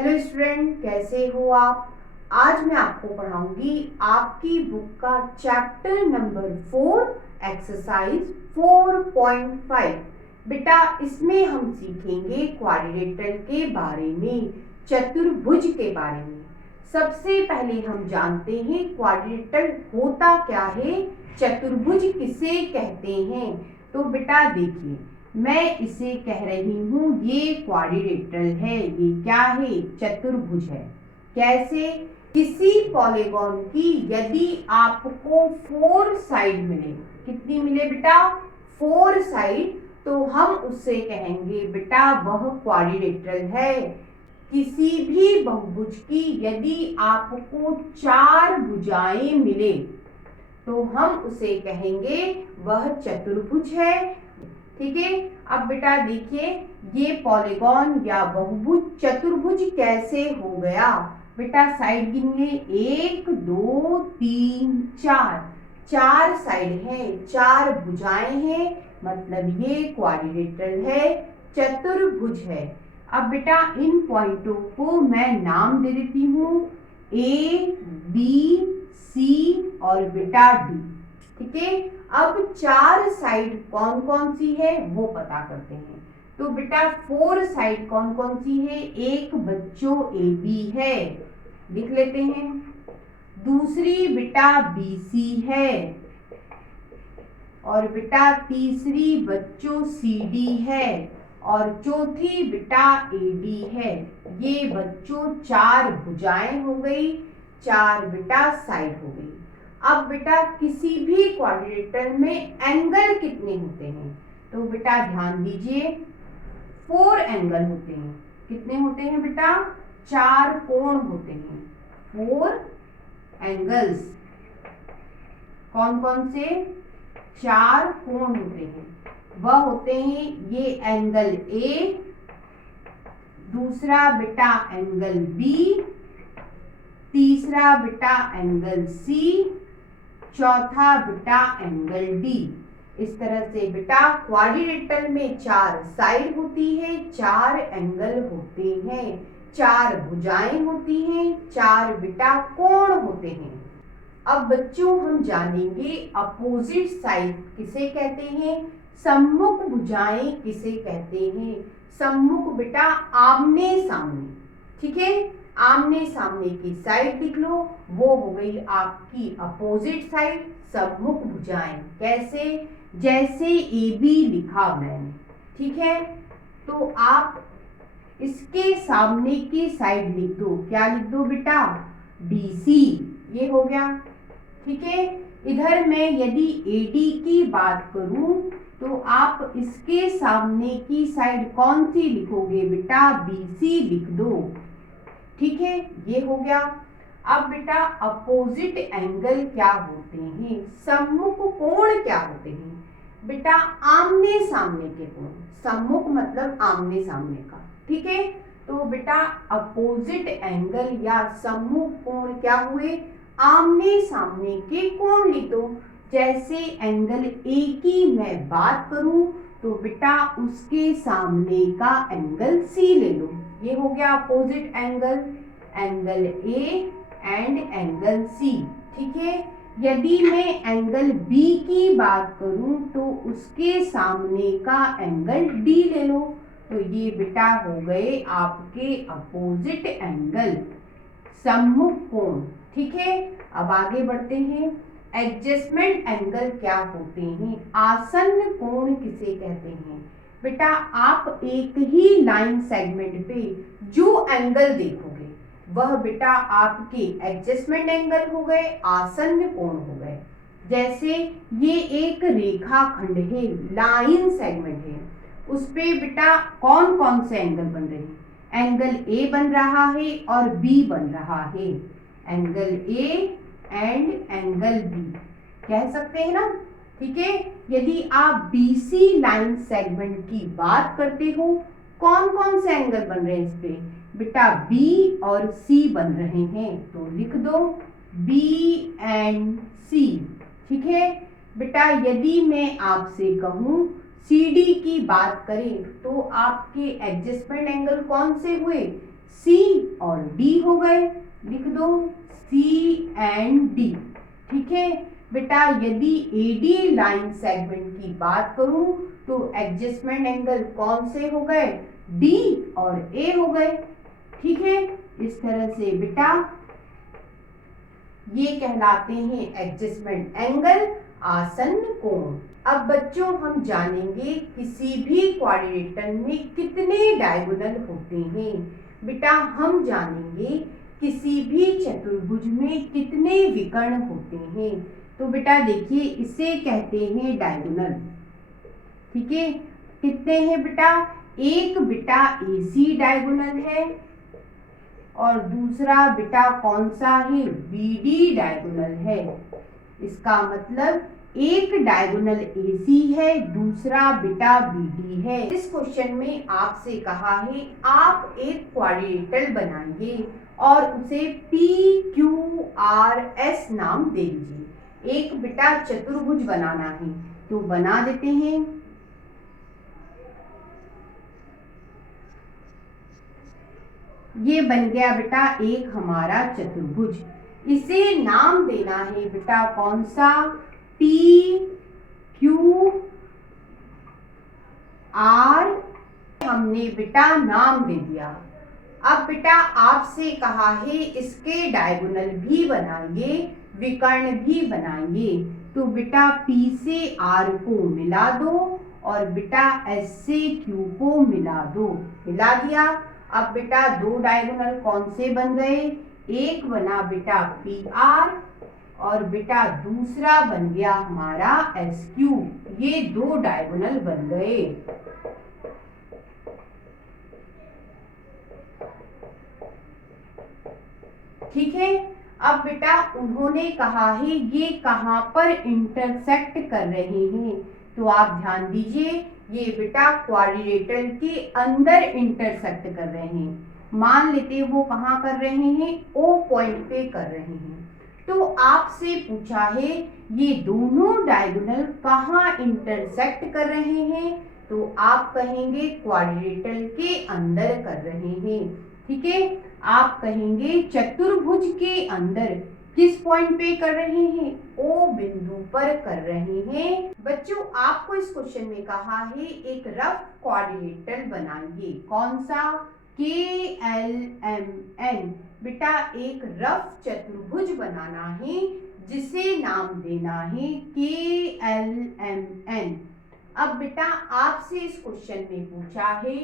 Hello student, कैसे हो आप। आज मैं आपको पढ़ाऊंगी आपकी बुक का चैप्टर नंबर 4 एक्सरसाइज 4.5। बेटा इसमें हम सीखेंगे क्वाड्रिलेटरल के बारे में, चतुर्भुज के बारे में। सबसे पहले हम जानते हैं क्वाड्रिलेटरल होता क्या है, चतुर्भुज किसे कहते हैं। तो बेटा देखिए, मैं इसे कह रही हूँ ये क्वाड्रिलेटरल है, ये क्या है, चतुर्भुज है। कैसे? किसी पॉलीगॉन की यदि आपको 4 साइड मिले, कितनी मिले बेटा, 4 साइड, तो हम उससे कहेंगे बेटा वह क्वाड्रिलेटरल है। किसी भी बहुभुज की यदि आपको 4 भुजाएं मिले तो हम उसे कहेंगे वह चतुर्भुज है। ठीक है। अब बेटा देखिए, ये पॉलीगॉन या बहुभुज चतुर्भुज कैसे हो गया। बेटा साइड गिनिए, 1 2 3 4, 4 साइड है, 4 भुजाएं हैं, मतलब ये क्वाड्रिलेटरल है, चतुर्भुज है। अब बेटा इन पॉइंटों को मैं नाम दे देती हूँ, ए बी सी और बेटा डी। ठीक है। अब 4 साइड कौन कौन सी है वो पता करते हैं। तो बेटा 4 साइड कौन कौन सी है, एक बच्चों ए बी है, लिख लेते हैं। दूसरी बेटा बी सी है, और बेटा तीसरी बच्चों सी डी है, और चौथी बेटा ए डी है। ये बच्चों 4 भुजाएं हो गई, 4 बेटा साइड हो गई। अब बेटा किसी भी क्वाड्रिलेटरल में एंगल कितने होते हैं, तो बेटा ध्यान दीजिए, 4 एंगल होते हैं। कितने होते हैं बेटा, 4 कोण होते हैं, 4 एंगल्स। कौन कौन से, 4 कोण होते हैं। वह होते हैं ये एंगल ए, दूसरा बेटा एंगल बी, तीसरा बेटा एंगल सी, चौथा बेटा एंगल डी। इस तरह से बेटा क्वाड्रिलेटरल में 4 साइड होती है, 4 एंगल होते हैं, 4 भुजाएं होती हैं, 4 बेटा कोण होते हैं। अब बच्चों हम जानेंगे अपोजिट साइड किसे कहते हैं, सम्मुख भुजाएं किसे कहते हैं। सम्मुख बेटा आमने सामने। ठीक है, आमने सामने की साइड लिख लो, वो हो गई आपकी अपोजिट साइड, सम्मुख भुजाएं। कैसे? जैसे ए बी लिखा मैंने, ठीक है, तो आप इसके सामने की साइड लिख दो। क्या लिख दो बेटा, डी सी, ये हो गया। ठीक है। इधर मैं यदि ए डी की बात करूं तो आप इसके सामने की साइड कौन सी लिखोगे बेटा, बी सी लिख दो। ठीक है, ये हो गया। अब बेटा अपोजिट एंगल क्या होते हैं, सम्मुख कोण क्या होते हैं। बेटा आमने सामने के कोण, सम्मुख मतलब आमने सामने का। ठीक है, तो बेटा अपोजिट एंगल या सम्मुख कोण क्या हुए, आमने सामने के कोण लिख दो। जैसे एंगल ए की मैं बात करूं तो बेटा उसके सामने का एंगल सी ले लो। ये हो गया opposite angle, angle A and angle C. ठीक है। यदि मैं एंगल बी की बात करूं तो उसके सामने का एंगल डी ले लो। तो ये बेटा हो गए आपके अपोजिट एंगल, सम्मुख कोण। ठीक है, अब आगे बढ़ते हैं। एडजस्टमेंट एंगल क्या होते हैं, आसन्न कोण किसे कहते हैं। बेटा आप एक ही लाइन सेगमेंट पे जो एंगल देखोगे वह बेटा आपके एडजस्टमेंट एंगल हो गए, आसन्न कोण हो गए। जैसे ये एक रेखा खंड है, लाइन सेगमेंट है, उस पे बेटा कौन कौन से एंगल बन रहे हैं, एंगल ए बन रहा है और बी बन रहा है, angle A and angle B कह सकते हैं ना। ठीक है। यदि आप बीसी लाइन सेगमेंट की बात करते हो, कौन कौन से एंगल बन रहे हैं इस पे, बेटा बी और सी बन रहे हैं, तो लिख दो बी एंड सी। ठीक है बेटा, यदि मैं आपसे कहूं सी डी की बात करें तो आपके एडजस्टमेंट एंगल कौन से हुए, सी और डी हो गए, लिख दो सी एंड डी। ठीक है बेटा, यदि एडी लाइन सेगमेंट की बात करूं तो एडजस्टमेंट एंगल कौन से हो गए, डी और ए हो गए। ठीक है, इस तरह से बेटा ये कहलाते हैं एडजस्टमेंट एंगल, आसन्न कोण। अब बच्चों हम जानेंगे किसी भी क्वाड्रिलेटरल में कितने डायगोनल होते हैं। बेटा हम जानेंगे किसी भी चतुर्भुज में कितने विकर्ण होते हैं। तो बेटा देखिए इसे कहते हैं डायगोनल। ठीक है, कितने हैं बेटा, एक बेटा एसी डायगोनल है और दूसरा बेटा कौन सा है, बीडी डायगोनल है। इसका मतलब एक डायगोनल एसी है, दूसरा बेटा बीडी है। इस क्वेश्चन में आपसे कहा है आप एक क्वाड्रिलेटरल बनाइए और उसे पी क्यू आर एस नाम दे दीजिए। एक बेटा चतुर्भुज बनाना है तो बना देते हैं। ये बन गया बेटा एक हमारा चतुर्भुज। इसे नाम देना है बेटा कौन सा, पी क्यू आर। हमने बेटा नाम दे दिया। अब बेटा आपसे कहा है इसके डायगोनल भी बनाइए, विकर्ण भी बनाइए। तो बेटा P से R को मिला दो और बेटा S से Q को मिला दो, मिला दिया। अब बेटा दो डायगोनल कौन से बन गए, एक बना बेटा PR और बेटा दूसरा बन गया हमारा SQ। ये दो डायगोनल बन गए। ठीक है, अब बेटा उन्होंने कहा है ये कहां पर इंटरसेक्ट कर रहे हैं। तो आप ध्यान दीजिए, ये बेटा क्वाड्रिलेटरल के अंदर इंटरसेक्ट कर रहे हैं। मान लेते हैं वो कहां कर रहे हैं, ओ पॉइंट पे कर रहे हैं। तो आपसे पूछा है ये दोनों डायगोनल कहां इंटरसेक्ट कर रहे हैं। तो आप कहेंगे क्वाड्रिलेटरल के अंदर कर रहे हैं। ठीक है, आप कहेंगे चतुर्भुज के अंदर किस पॉइंट पे कर रहे हैं, ओ बिंदु पर कर रहे हैं। बच्चों आपको इस क्वेश्चन में कहा है एक रफ क्वाड्रिलेटरल बनाइए। कौन सा, KLMN। बेटा एक रफ चतुर्भुज बनाना है जिसे नाम देना है KLMN। अब बेटा आपसे इस क्वेश्चन में पूछा है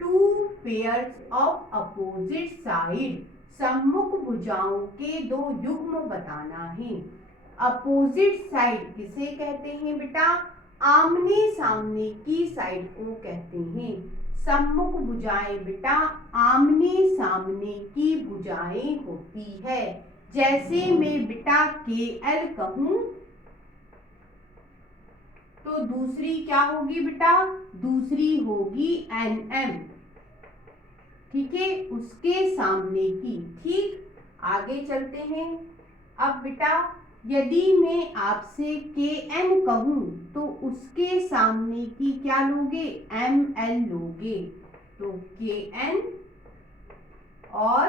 two pairs of opposite side, सम्मुख भुजाओं के दो युग्म बताना है। अपोजिट साइड किसे कहते हैं बेटा, आमने सामने की साइड को कहते हैं। सम्मुख भुजाएं बेटा आमने सामने की भुजाएं होती है। जैसे मैं बेटा KL कहूं तो दूसरी क्या होगी बेटा, दूसरी होगी NM। ठीक है, उसके सामने की। ठीक, आगे चलते हैं। अब बेटा यदि मैं आपसे KN कहूं तो उसके सामने की क्या लोगे, ML लोगे। तो KN और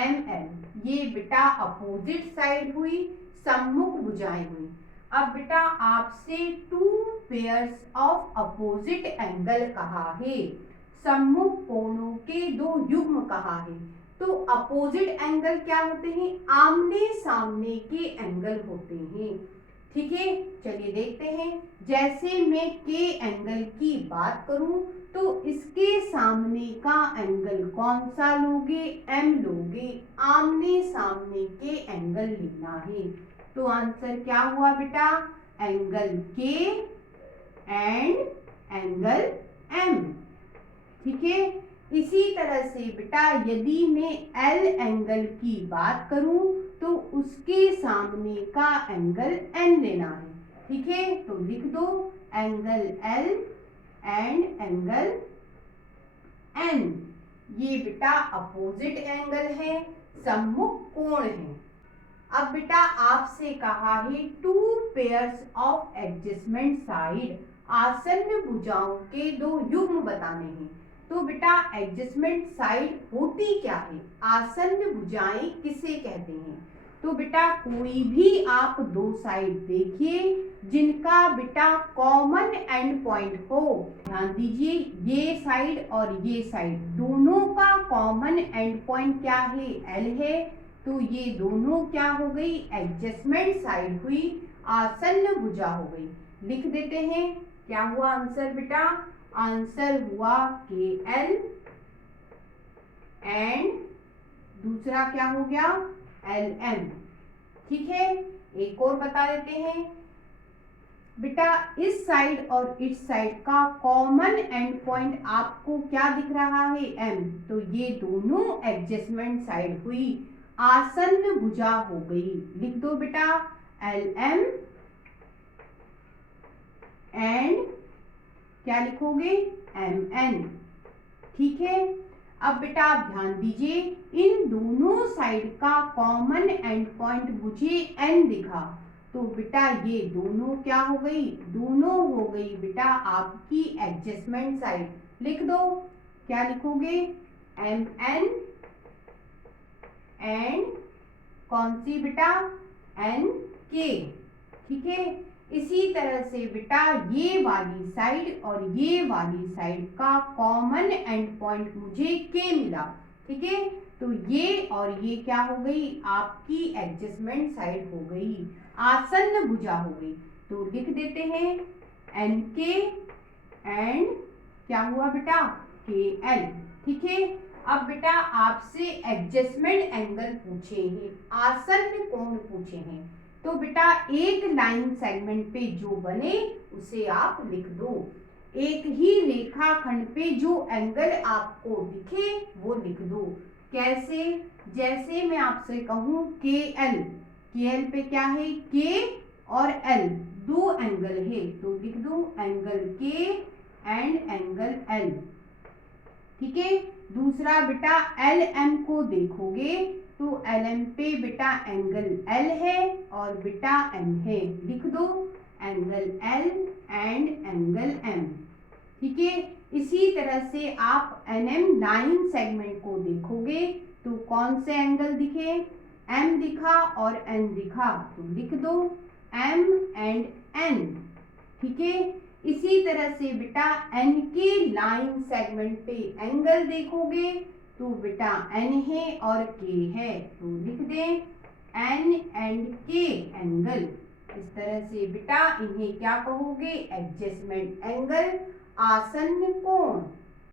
ML ये बेटा अपोजिट साइड हुई, सम्मुख भुजाएं हुई। अब बेटा आपसे two pairs of opposite angle कहा है, सम्मुख कोणों के दो युग्म कहा है। तो अपोजिट एंगल क्या होते हैं, आमने सामने के एंगल होते हैं। ठीक है, चलिए देखते हैं। जैसे मैं के एंगल की बात करूं तो इसके सामने का एंगल कौन सा लोगे, M लोगे। आमने सामने के एंगल लेना है। तो आंसर क्या हुआ बेटा, angle K and angle M। ठीक है, इसी तरह से बेटा यदि मैं L एंगल की बात करूं तो उसके सामने का एंगल N लेना है। ठीक है, तो लिख दो angle L and angle N। ये बेटा अपोजिट एंगल है, सम्मुख कोण है। अब बेटा आपसे कहा है two pairs of adjustment side, आसन्न भुजाओं के दो युग्म बताने हैं। तो बेटा एडजस्टमेंट साइड होती क्या है, आसन्न भुजाएं किसे कहते हैं। तो बेटा कोई भी आप दो साइड देखिए जिनका बेटा कॉमन एंड पॉइंट हो, ध्यान दीजिए ये साइड और ये साइड दोनों का कॉमन एंड पॉइंट क्या है, एल है, तो ये दोनों क्या हो गई, एडजस्टमेंट साइड हुई, आसन्न भुजा हो गई। लिख देते हैं क्या हुआ आंसर बेटा, आंसर हुआ के एल एंड दूसरा क्या हो गया, एल एम। ठीक है, एक और बता देते हैं बेटा, इस साइड और इस साइड का कॉमन एंड पॉइंट आपको क्या दिख रहा है, एम, तो ये दोनों एडजस्टमेंट साइड हुई, आसन्न भुजा हो गई। लिख दो बेटा एल एम एंड क्या लिखोगे, एम एन। ठीक है, अब बेटा आप ध्यान दीजिए इन दोनों साइड का कॉमन एंड पॉइंट मुझे एन दिखा, तो बेटा ये दोनों क्या हो गई, दोनों हो गई बेटा आपकी एडजस्टमेंट साइड। लिख दो क्या लिखोगे, एम एन एंड कौन सी बेटा, एन के। ठीक है, इसी तरह से बेटा ये वाली साइड और ये वाली साइड का कॉमन एंड पॉइंट मुझे के मिला। ठीक है, तो ये और ये क्या हो गई, आपकी एडजस्टमेंट साइड हो गई, आसन्न भुजा हो गई। तो लिख देते हैं एन के एंड क्या हुआ बेटा, के एल। ठीक है, अब बेटा आपसे एडजस्टमेंट एंगल पूछे हैं, आसन्न कोण पूछे हैं, तो बेटा एक लाइन सेगमेंट पे जो बने उसे आप लिख दो, एक ही रेखाखंड पे जो एंगल आपको दिखे वो लिख दो। कैसे, जैसे मैं आपसे कहूं के एल पे क्या है, के और एल दो एंगल है, तो लिख दो एंगल के एंड एंगल एल। ठीक है, दूसरा बेटा एल एम को देखोगे तो एल एम पे बेटा एंगल एल है और बेटा एम है, लिख दो angle L and angle M. ठीक है, इसी तरह से आप एन एम लाइन सेगमेंट को देखोगे तो कौन से एंगल दिखे, एम दिखा और एन दिखा, तो लिख दो एम एंड एन। ठीक है, इसी तरह से बेटा एन के लाइन सेगमेंट पे एंगल देखोगे तो बेटा एन है और के है, तो लिख दें एन एंड के एंगल। इस तरह से बेटा इन्हें क्या कहोगे, एडजस्टमेंट एंगल, आसन्न कोण।